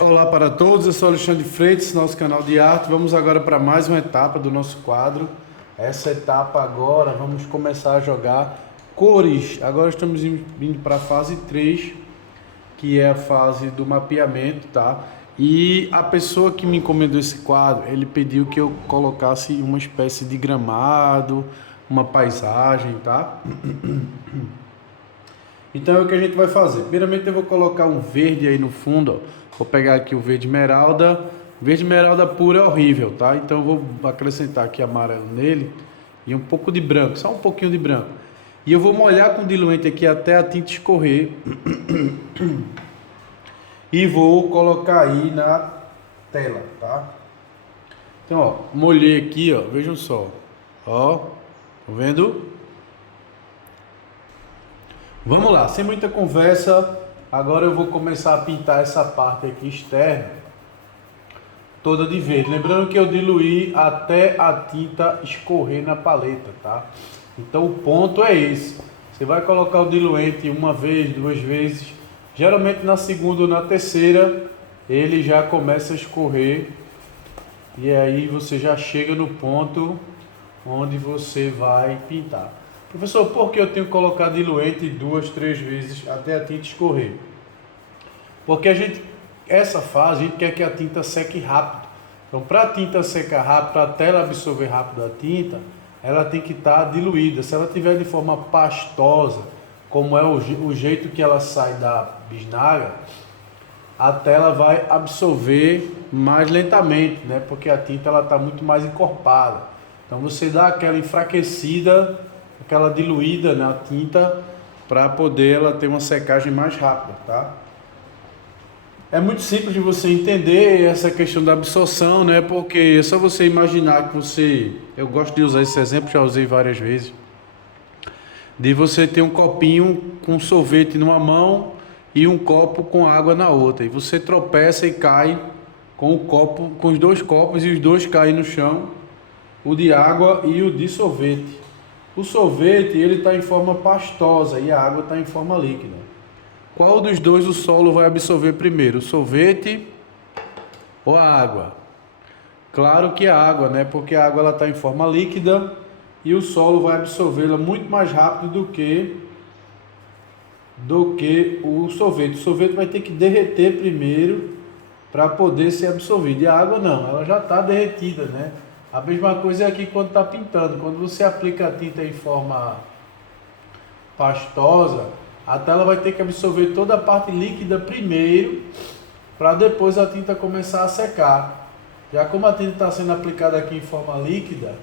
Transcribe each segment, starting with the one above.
Olá para todos, eu sou Alexandre Freitas, nosso canal de arte. Vamos agora para mais uma etapa do nosso quadro. Essa etapa agora vamos começar a jogar cores. Agora estamos indo para a fase 3, que é a fase do mapeamento, tá? E a pessoa que me encomendou esse quadro, ele pediu que eu colocasse uma espécie de gramado, uma paisagem, tá? Então é o que a gente vai fazer. Primeiramente eu vou colocar um verde aí no fundo, ó. Vou pegar aqui o verde esmeralda. Verde esmeralda puro é horrível, tá? Então eu vou acrescentar aqui amarelo nele e um pouco de branco, só um pouquinho de branco. E eu vou molhar com diluente aqui até a tinta escorrer. E vou colocar aí na tela, tá? Então, ó, molhei aqui, ó, vejam só. Ó, tá vendo? Vamos lá, sem muita conversa, agora eu vou começar a pintar essa parte aqui externa, toda de verde. Lembrando que eu diluí até a tinta escorrer na paleta, tá? Então o ponto é esse. Você vai colocar o diluente uma vez, duas vezes, geralmente na segunda ou na terceira, ele já começa a escorrer. E aí você já chega no ponto onde você vai pintar. Professor, por que eu tenho que colocar diluente duas, três vezes até a tinta escorrer? Porque essa fase, a gente quer que a tinta seque rápido. Então, para a tinta secar rápido, para a tela absorver rápido a tinta, ela tem que estar diluída. Se ela tiver de forma pastosa, como é o jeito que ela sai da bisnaga, a tela vai absorver mais lentamente, né? Porque a tinta ela está muito mais encorpada. Então você dá aquela enfraquecida, aquela diluída na tinta para poder ela ter uma secagem mais rápida, tá? É muito simples de você entender essa questão da absorção, né? Porque é só você imaginar que eu gosto de usar esse exemplo, já usei várias vezes, de você ter um copinho com sorvete numa mão e um copo com água na outra, e você tropeça e cai com o copo, com os dois copos, e os dois caem no chão, o de água e o de sorvete. O sorvete ele está em forma pastosa e a água está em forma líquida. Qual dos dois o solo vai absorver primeiro, o sorvete ou a água? Claro que a água, né? Porque a água está em forma líquida e o solo vai absorvê-la muito mais rápido do que o sorvete. O sorvete vai ter que derreter primeiro para poder ser absorvido. E a água não, ela já está derretida, né? A mesma coisa é aqui quando está pintando. Quando você aplica a tinta em forma pastosa, a tela vai ter que absorver toda a parte líquida primeiro, para depois a tinta começar a secar. Já como a tinta está sendo aplicada aqui em forma líquida,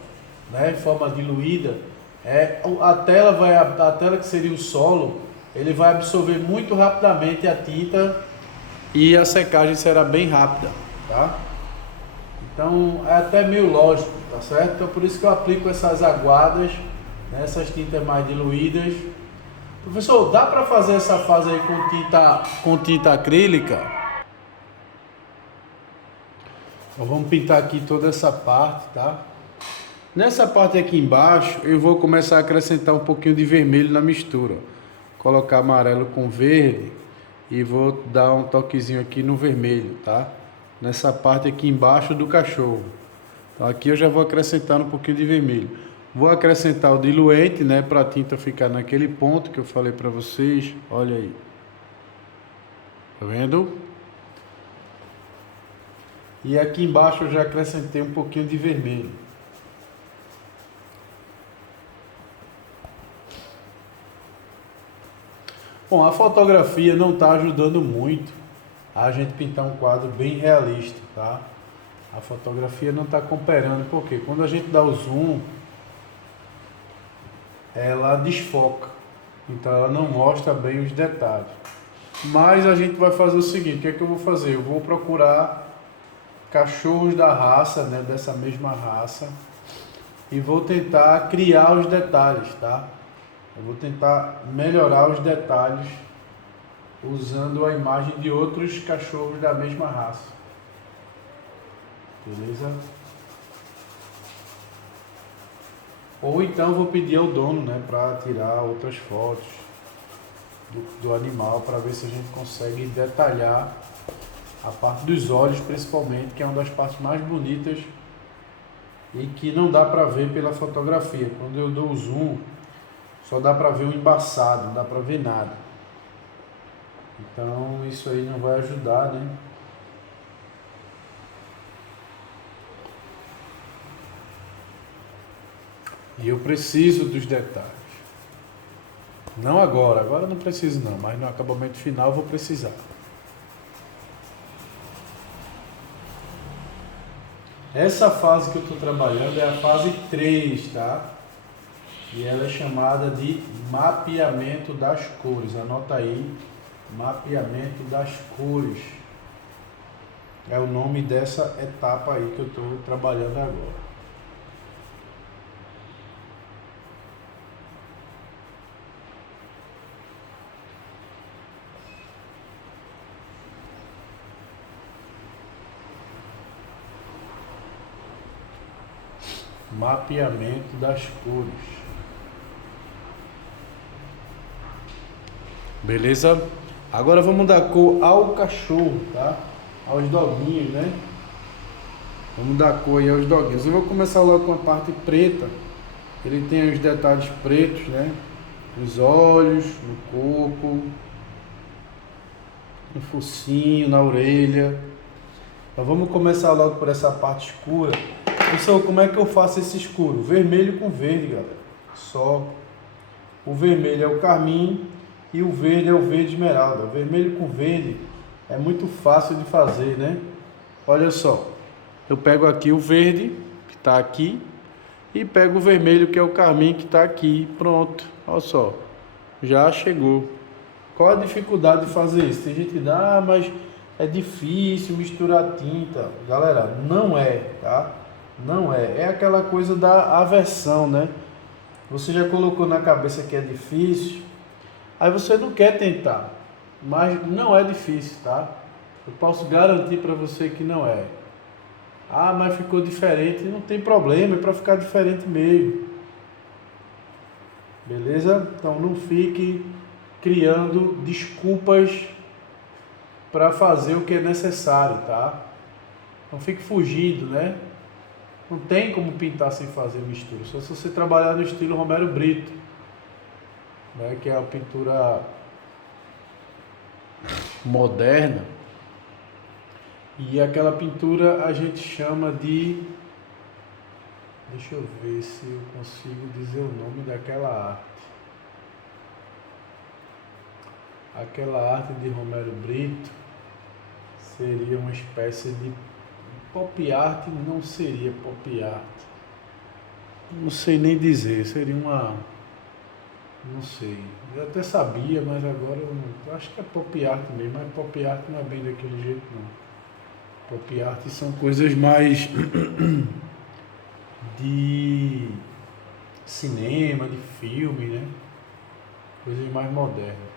né, em forma diluída, a tela que seria o solo, ele vai absorver muito rapidamente a tinta e a secagem será bem rápida, tá? Então é até meio lógico, tá certo? Então por isso que eu aplico essas aguadas, né, essas tintas mais diluídas. Professor, dá para fazer essa fase aí com tinta acrílica? Então vamos pintar aqui toda essa parte, tá? Nessa parte aqui embaixo eu vou começar a acrescentar um pouquinho de vermelho na mistura. Colocar amarelo com verde e vou dar um toquezinho aqui no vermelho, tá? Nessa parte aqui embaixo do cachorro. Então aqui eu já vou acrescentar um pouquinho de vermelho. Vou acrescentar o diluente, né, para a tinta ficar naquele ponto que eu falei para vocês. Olha aí. Tá vendo? E aqui embaixo eu já acrescentei um pouquinho de vermelho. Bom, a fotografia não está ajudando muito a gente pintar um quadro bem realista, tá? A fotografia não está cooperando, porque quando a gente dá o zoom, ela desfoca, então ela não mostra bem os detalhes. Mas a gente vai fazer o seguinte, o que é que eu vou fazer? Eu vou procurar cachorros da raça, né, dessa mesma raça, e vou tentar criar os detalhes, tá? Eu vou tentar melhorar os detalhes usando a imagem de outros cachorros da mesma raça. Beleza? Ou então vou pedir ao dono, né, para tirar outras fotos do animal, para ver se a gente consegue detalhar A parte dos olhos, principalmente, que é uma das partes mais bonitas e que não dá para ver pela fotografia. Quando eu dou o zoom, só dá para ver o embaçado, não dá para ver nada. Então isso aí não vai ajudar, né? E eu preciso dos detalhes. Não agora, agora não preciso não, mas no acabamento final eu vou precisar. Essa fase que eu estou trabalhando é a fase 3, tá? E ela é chamada de mapeamento das cores. Anota aí, mapeamento das cores. É o nome dessa etapa aí que eu estou trabalhando agora. Mapeamento das cores. Beleza? Agora vamos dar cor ao cachorro, tá? Aos doguinhos, né? Vamos dar cor aí aos doguinhos. Eu vou começar logo com a parte preta. Ele tem os detalhes pretos, né? Nos olhos, no corpo, no focinho, na orelha. Então vamos começar logo por essa parte escura. Pessoal, como é que eu faço esse escuro? Vermelho com verde, galera. Só. O vermelho é o carmim e o verde é o verde esmeralda. O vermelho com verde é muito fácil de fazer, né? Olha só. Eu pego aqui o verde, que está aqui, e pego o vermelho, que é o carmim, que está aqui. Pronto. Olha só. Já chegou. Qual a dificuldade de fazer isso? Tem gente que diz, mas é difícil misturar tinta. Galera, não é, tá? Não é. É aquela coisa da aversão, né? Você já colocou na cabeça que é difícil, aí você não quer tentar. Mas não é difícil, tá? Eu posso garantir para você que não é. Mas ficou diferente. Não tem problema, é para ficar diferente mesmo. Beleza? Então não fique criando desculpas para fazer o que é necessário, tá? Não fique fugindo, né? Não tem como pintar sem fazer mistura. Só se você trabalhar no estilo Romero Brito, né? Que é a pintura moderna. E aquela pintura a gente chama de... Deixa eu ver se eu consigo dizer o nome daquela arte. Aquela arte de Romero Brito seria uma espécie de pop art, não seria pop art. Não sei nem dizer, seria uma... Não sei. Eu até sabia, mas agora eu acho que é pop art mesmo, mas pop art não é bem daquele jeito não. Pop art são coisas mais de cinema, de filme, né? Coisas mais modernas.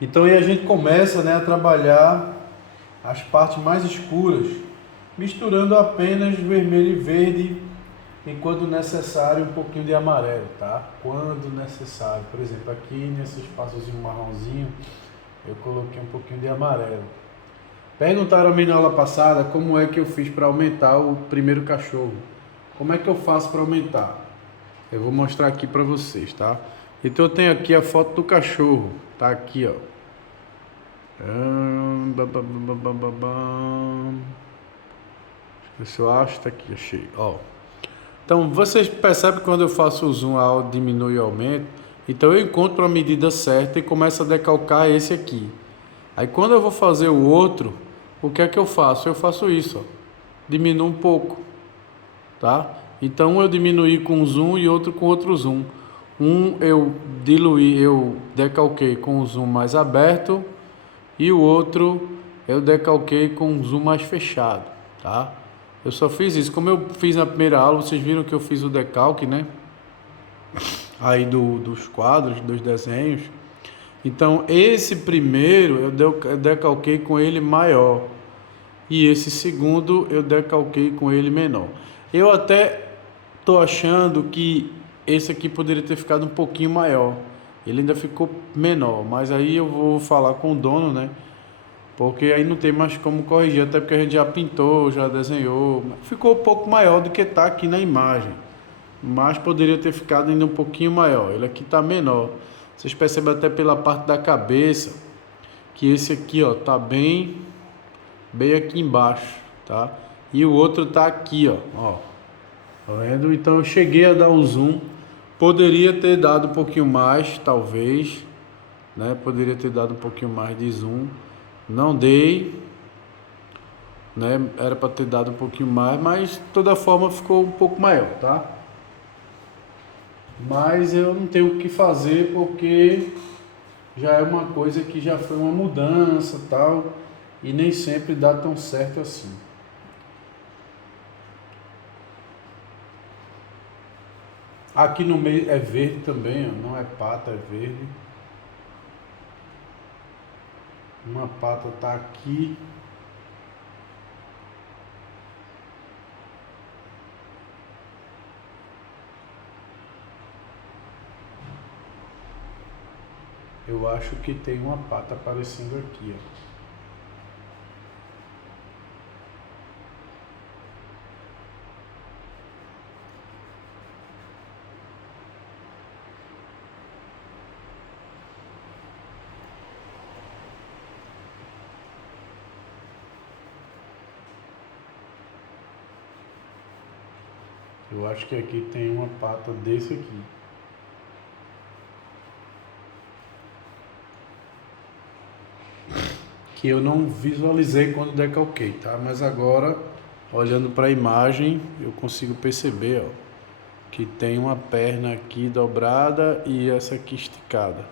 Então aí a gente começa, né, a trabalhar as partes mais escuras, misturando apenas vermelho e verde e quando necessário um pouquinho de amarelo, tá? Quando necessário. Por exemplo, aqui nesse espaçozinho marronzinho eu coloquei um pouquinho de amarelo. Perguntaram a mim na aula passada como é que eu fiz para aumentar o primeiro cachorro. Como é que eu faço para aumentar? Eu vou mostrar aqui para vocês, tá? Então eu tenho aqui a foto do cachorro, tá aqui, ó. Deixa eu acho, tá aqui, achei, ó. Então vocês percebem que quando eu faço o zoom, diminui e aumento. Então eu encontro a medida certa e começo a decalcar esse aqui. Aí quando eu vou fazer o outro, o que é que eu faço? Eu faço isso, ó. Diminuo um pouco, tá? Então eu diminuí com um zoom e outro com outro zoom. Um eu diluí, eu decalquei com o zoom mais aberto e o outro eu decalquei com um zoom mais fechado, tá? Eu só fiz isso. Como eu fiz na primeira aula, vocês viram que eu fiz o decalque, né? Aí dos quadros, dos desenhos. Então esse primeiro eu decalquei com ele maior e esse segundo eu decalquei com ele menor. Eu até tô achando que esse aqui poderia ter ficado um pouquinho maior. Ele ainda ficou menor, mas aí eu vou falar com o dono, né? Porque aí não tem mais como corrigir, até porque a gente já pintou, já desenhou. Ficou um pouco maior do que está aqui na imagem, mas poderia ter ficado ainda um pouquinho maior. Ele aqui está menor. Vocês percebem até pela parte da cabeça que esse aqui, ó, tá bem aqui embaixo, tá? E o outro tá aqui, ó. Tá vendo? Então eu cheguei a dar um zoom. Poderia ter dado um pouquinho mais, talvez, né? Poderia ter dado um pouquinho mais de zoom. Não dei, né? Era para ter dado um pouquinho mais, mas de toda forma ficou um pouco maior, tá? Mas eu não tenho o que fazer porque já é uma coisa que já foi uma mudança, tal, e nem sempre dá tão certo assim. Aqui no meio é verde também, ó, não é pata, é verde. Uma pata tá aqui. Eu acho que tem uma pata aparecendo aqui, ó. Eu acho que aqui tem uma pata desse aqui. Que eu não visualizei quando decalquei, tá? Mas agora, olhando para a imagem, eu consigo perceber, ó, que tem uma perna aqui dobrada e essa aqui esticada.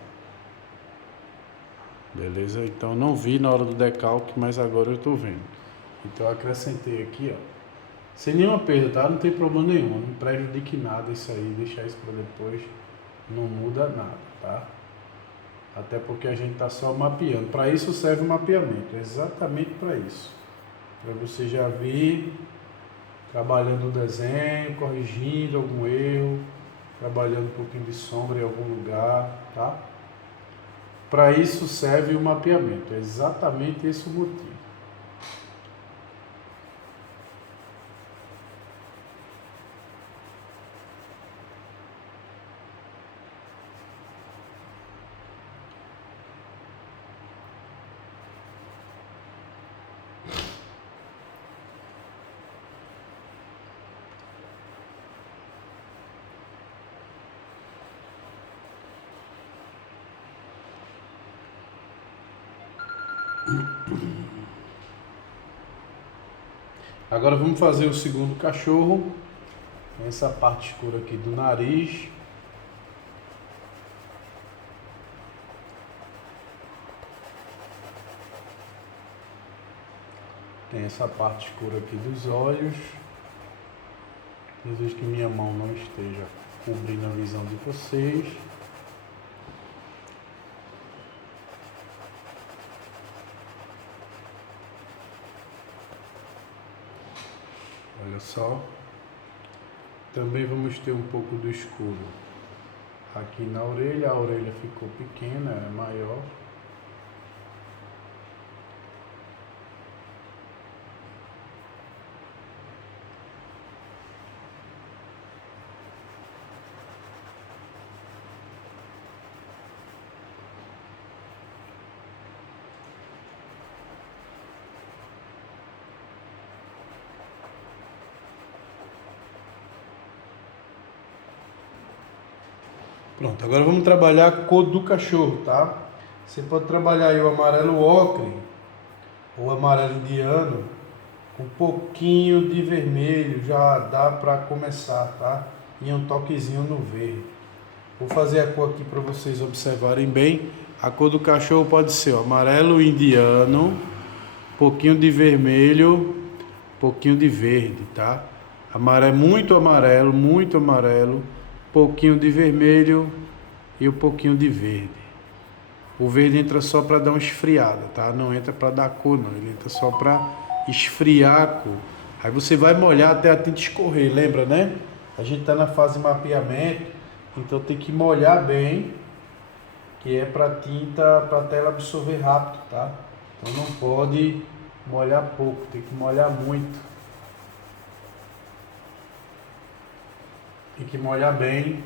Beleza? Então não vi na hora do decalque, mas agora eu tô vendo. Então eu acrescentei aqui, ó. Sem nenhuma perda, tá? Não tem problema nenhum, não prejudique nada isso aí, deixar isso para depois, não muda nada, tá? Até porque a gente tá só mapeando. Para isso serve o mapeamento, exatamente para isso. Para você já vir trabalhando o desenho, corrigindo algum erro, trabalhando um pouquinho de sombra em algum lugar, tá? Para isso serve o mapeamento, é exatamente esse o motivo. Agora vamos fazer o segundo cachorro. Essa parte escura aqui do nariz. Tem essa parte escura aqui dos olhos. Desejo que minha mão não esteja cobrindo a visão de vocês. Olha só. Também vamos ter um pouco do escuro aqui na orelha. A orelha ficou pequena, é maior. Pronto, agora vamos trabalhar a cor do cachorro, tá? Você pode trabalhar aí o amarelo ocre ou amarelo indiano com um pouquinho de vermelho, já dá para começar, tá? E um toquezinho no verde. Vou fazer a cor aqui para vocês observarem bem. A cor do cachorro pode ser o amarelo indiano, pouquinho de vermelho, pouquinho de verde, tá? Muito amarelo, pouquinho de vermelho e um pouquinho de verde. O verde entra só para dar uma esfriada, tá? Não entra para dar cor, não. Ele entra só para esfriar a cor. Aí você vai molhar até a tinta escorrer, lembra, né? A gente tá na fase de mapeamento, Então tem que molhar bem, que é para tinta, para a tela absorver rápido, tá? Então não pode molhar pouco, tem que molhar muito. Tem que molhar bem.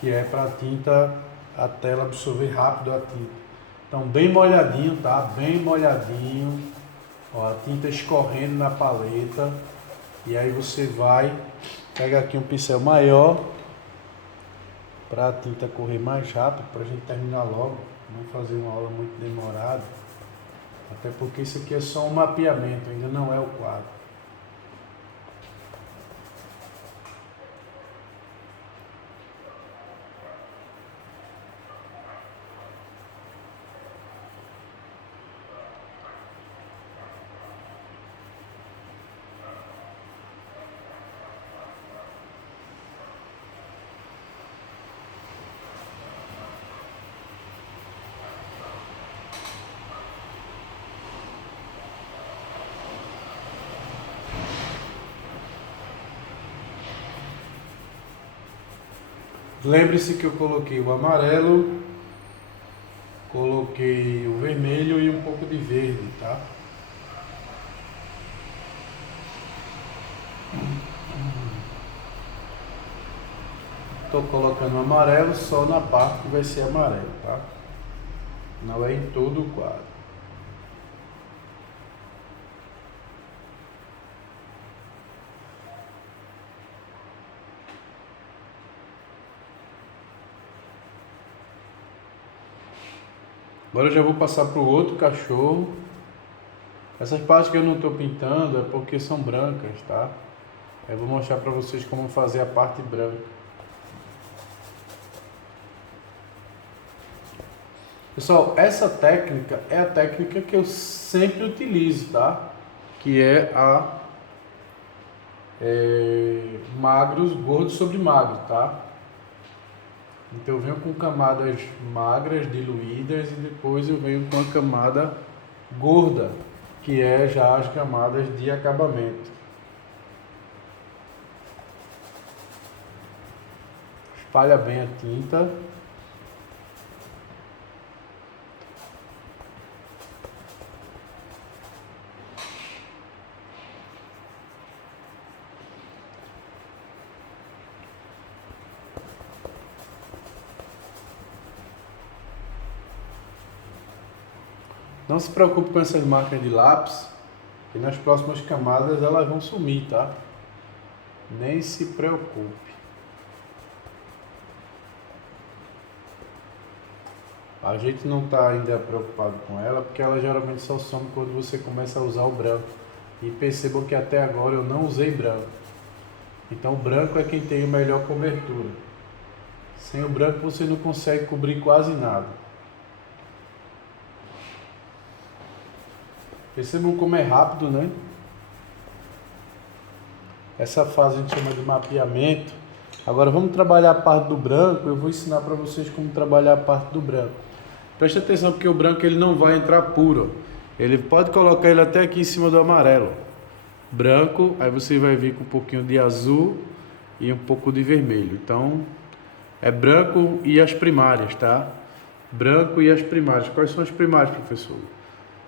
Que é para a tinta, a tela absorver rápido a tinta. Então bem molhadinho, tá? Bem molhadinho. Ó, a tinta escorrendo na paleta. E aí você vai pegar aqui um pincel maior para a tinta correr mais rápido, para a gente terminar logo, não fazer uma aula muito demorada. Até porque isso aqui é só um mapeamento, ainda não é o quadro. Lembre-se que eu coloquei o amarelo, coloquei o vermelho e um pouco de verde, tá? Estou colocando o amarelo só na parte que vai ser amarelo, tá? Não é em todo o quadro. Agora eu já vou passar para o outro cachorro. Essas partes que eu não estou pintando é porque são brancas, tá? Eu vou mostrar para vocês como fazer a parte branca. Pessoal, essa técnica é a técnica que eu sempre utilizo, tá? Que é a magros, gordos sobre magro, tá? Então eu venho com camadas magras, diluídas, e depois eu venho com a camada gorda, que é já as camadas de acabamento. Espalha bem a tinta. Não se preocupe com essas marcas de lápis, que nas próximas camadas elas vão sumir, tá? Nem se preocupe. A gente não está ainda preocupado com ela, porque ela geralmente só some quando você começa a usar o branco. E percebam que até agora eu não usei branco. Então o branco é quem tem a melhor cobertura. Sem o branco você não consegue cobrir quase nada. Percebam como é rápido, né? Essa fase a gente chama de mapeamento. Agora vamos trabalhar a parte do branco. Eu vou ensinar para vocês como trabalhar a parte do branco. Preste atenção porque o branco ele não vai entrar puro. Ele pode colocar ele até aqui em cima do amarelo. Branco, aí você vai vir com um pouquinho de azul e um pouco de vermelho. Então, é branco e as primárias, tá? Branco e as primárias. Quais são as primárias, professor?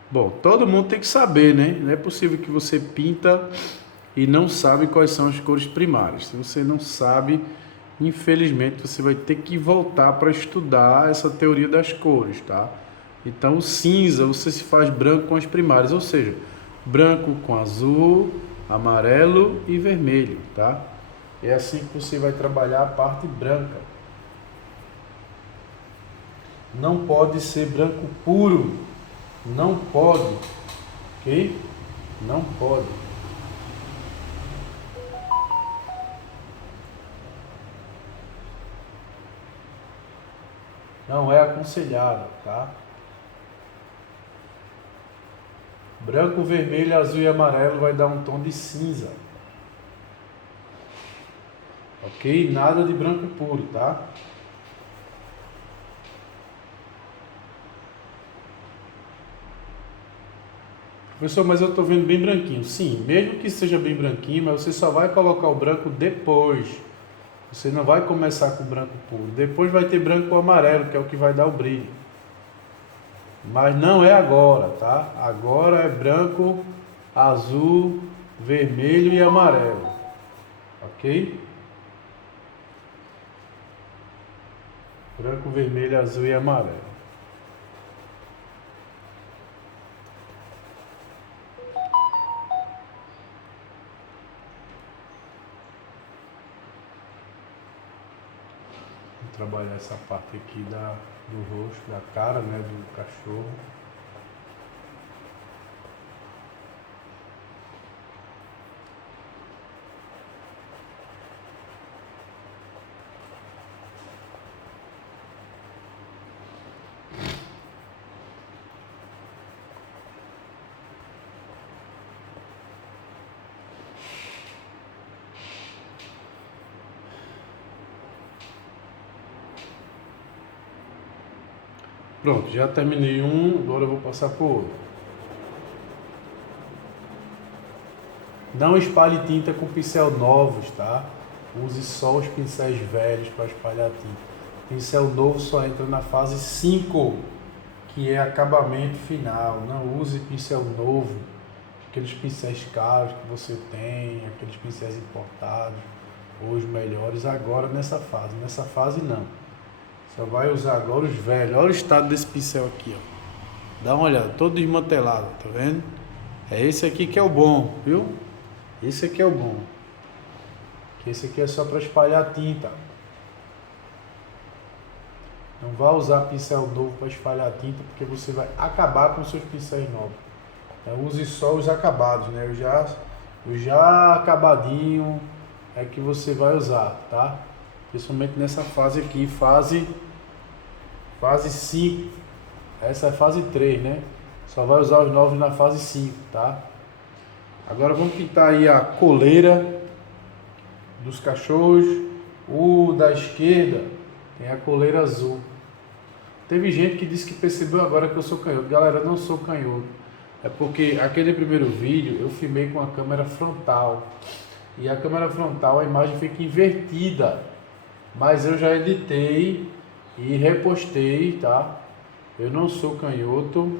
Bom, todo mundo tem que saber, né? Não é possível que você pinta e não sabe quais são as cores primárias. Se você não sabe, infelizmente você vai ter que voltar para estudar essa teoria das cores, tá? Então o cinza você se faz branco com as primárias, ou seja, branco com azul, amarelo e vermelho, tá? É assim que você vai trabalhar a parte branca. Não pode ser branco puro. Não pode, ok? Não pode. Não é aconselhável, tá? Branco, vermelho, azul e amarelo vai dar um tom de cinza. Ok? Nada de branco puro, tá? Professor, mas eu estou vendo bem branquinho. Sim, mesmo que seja bem branquinho, mas você só vai colocar o branco depois. Você não vai começar com branco puro. Depois vai ter branco ou amarelo, que é o que vai dar o brilho. Mas não é agora, tá? Agora é branco, azul, vermelho e amarelo. Ok? Branco, vermelho, azul e amarelo. Vou trabalhar essa parte aqui do rosto, da cara, né, do cachorro. Pronto, já terminei um, agora eu vou passar por outro. Não espalhe tinta com pincel novos, tá? Use só os pincéis velhos para espalhar tinta. Pincel novo só entra na fase 5, que é acabamento final. Não use pincel novo, aqueles pincéis caros que você tem, aqueles pincéis importados, ou os melhores agora nessa fase. Nessa fase não. Só vai usar agora os velhos. Olha o estado desse pincel aqui, ó. Dá uma olhada, todo desmantelado, tá vendo? É esse aqui que é o bom, viu? Esse aqui é o bom. Que esse aqui é só para espalhar tinta. Não vá usar pincel novo para espalhar tinta, porque você vai acabar com os seus pincéis novos. Então use só os acabados, né? O já acabadinho é que você vai usar, tá? Principalmente nessa fase aqui, fase 5. Essa é a fase 3, né? Só vai usar os novos na fase 5, tá? Agora vamos pintar aí a coleira dos cachorros. O da esquerda tem a coleira azul. Teve gente que disse que percebeu agora que eu sou canhoto. Galera, eu não sou canhoto. É porque aquele primeiro vídeo eu filmei com a câmera frontal. E a câmera frontal, a imagem fica invertida. Mas eu já editei e repostei, tá? Eu não sou canhoto,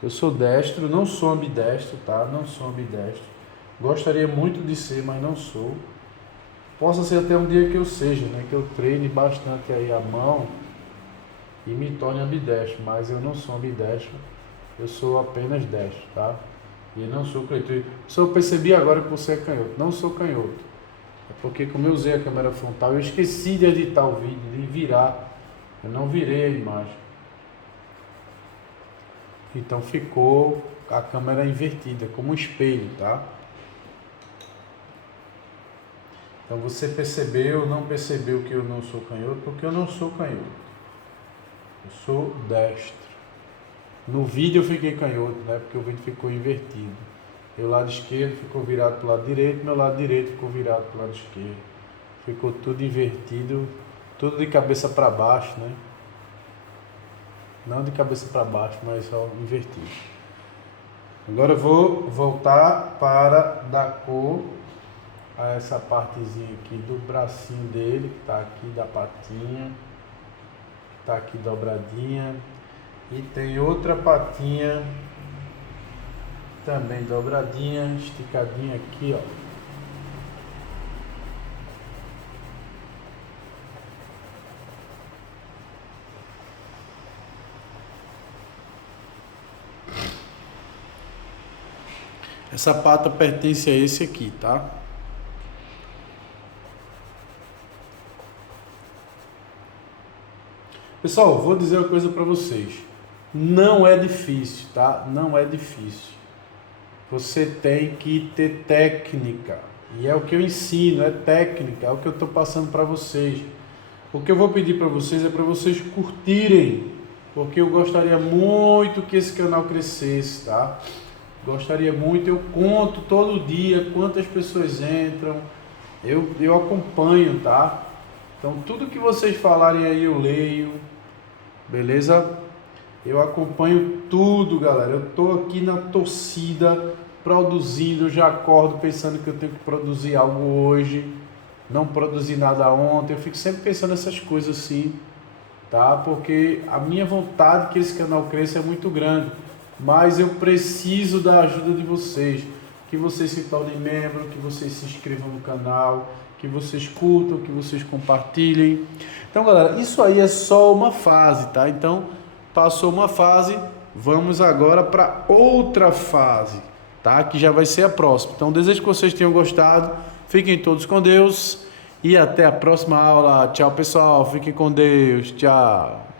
eu sou destro, não sou ambidestro, tá? Não sou ambidestro. Gostaria muito de ser, mas não sou. Possa ser até um dia que eu seja, né? Que eu treine bastante aí a mão e me torne ambidestro, mas eu não sou ambidestro, eu sou apenas destro, tá? E não sou canhoto. Só percebi agora que você é canhoto, não sou canhoto. É porque como eu usei a câmera frontal, eu esqueci de editar o vídeo, de virar. Eu não virei a imagem. Então ficou a câmera invertida, como um espelho, tá? Então você percebeu ou não percebeu que eu não sou canhoto? Porque eu não sou canhoto. Eu sou destro. No vídeo eu fiquei canhoto, né? Porque o vídeo ficou invertido. Meu lado esquerdo ficou virado para o lado direito, meu lado direito ficou virado para o lado esquerdo. Ficou tudo invertido, tudo de cabeça para baixo, né? Não de cabeça para baixo, mas só invertido. Agora eu vou voltar para dar cor a essa partezinha aqui do bracinho dele, que está aqui da patinha, que está aqui dobradinha. E tem outra patinha também dobradinha, esticadinha aqui, ó. Essa pata pertence a esse aqui, tá? Pessoal, vou dizer uma coisa para vocês. Não é difícil, tá? Não é difícil. Você tem que ter técnica. E é o que eu ensino, é técnica, é o que eu estou passando para vocês. O que eu vou pedir para vocês é para vocês curtirem, porque eu gostaria muito que esse canal crescesse, tá? Gostaria muito, eu conto todo dia quantas pessoas entram, eu acompanho, tá? Então tudo que vocês falarem aí eu leio, beleza? Eu acompanho tudo, galera. Eu tô aqui na torcida, produzindo. Eu já acordo pensando que eu tenho que produzir algo hoje. Não produzi nada ontem. Eu fico sempre pensando nessas coisas assim, tá? Porque a minha vontade que esse canal cresça é muito grande, mas eu preciso da ajuda de vocês, que vocês se tornem membro, que vocês se inscrevam no canal, que vocês curtam, que vocês compartilhem. Então, galera, isso aí é só uma fase, tá? Então, passou uma fase, vamos agora para outra fase, tá? Que já vai ser a próxima. Então, desejo que vocês tenham gostado. Fiquem todos com Deus. E até a próxima aula. Tchau, pessoal. Fiquem com Deus. Tchau.